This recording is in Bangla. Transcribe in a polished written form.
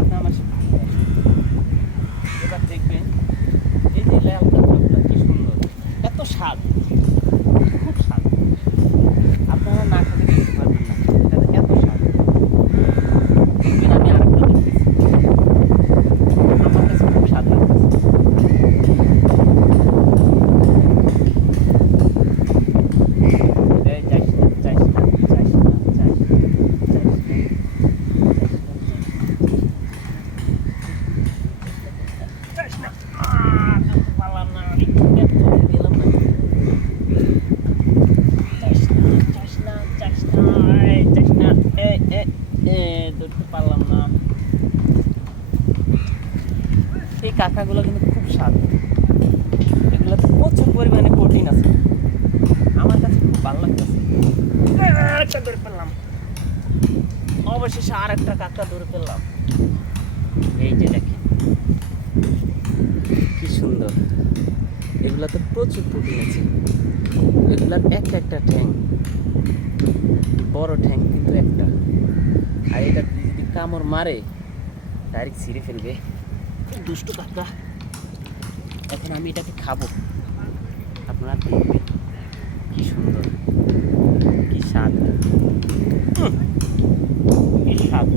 আপনি আমার সাথে এবার দেখবেন এই যে লাল কাঁকড়াগুলো কি সুন্দর, এত স্বাদ, খুব স্বাদ। আপনারা না খেলে বুঝতে পারবেন না এটা এত স্বাদ। দেখবেন আমি আরেকটা দেখতেছি, আমার কাছে খুব স্বাদ লাগতেছে। এই যাইস না, যাইস না, যাইস না, যাইস না, যাইস না, যাইস না, ধরতে পারলাম না, আমি এত গেলাম না। যাইস না, যাইস না, যাইস না, এই যাইস না, ধরতে পারলাম না। এই কাঁকড়াগুলো কিন্তু খুব স্বাদ, এগুলোতে প্রচুর পরিমাণে প্রোটিন আছে, আমার কাছে খুব ভালো লাগতেছে। একটা ধরে ফেললাম, অবশেষে আর একটা কাঁকড়া ধরে ফেললাম। এই যে দেখেন কি সুন্দর, এগুলাতে প্রচুর প্রোটিন আছে। এগুলার একটা একটা ঠ্যাং, বড় ঠ্যাং কিন্তু একটা, আর এটা যদি কামড় মারে ডাইরেক্ট ছিঁড়ে ফেলবে। দুষ্টু কাঁকড়া, এখন আমি এটাকে খাবো, আপনারা দেখবেন কি সুন্দর, কি স্বাদ, কি স্বাদ।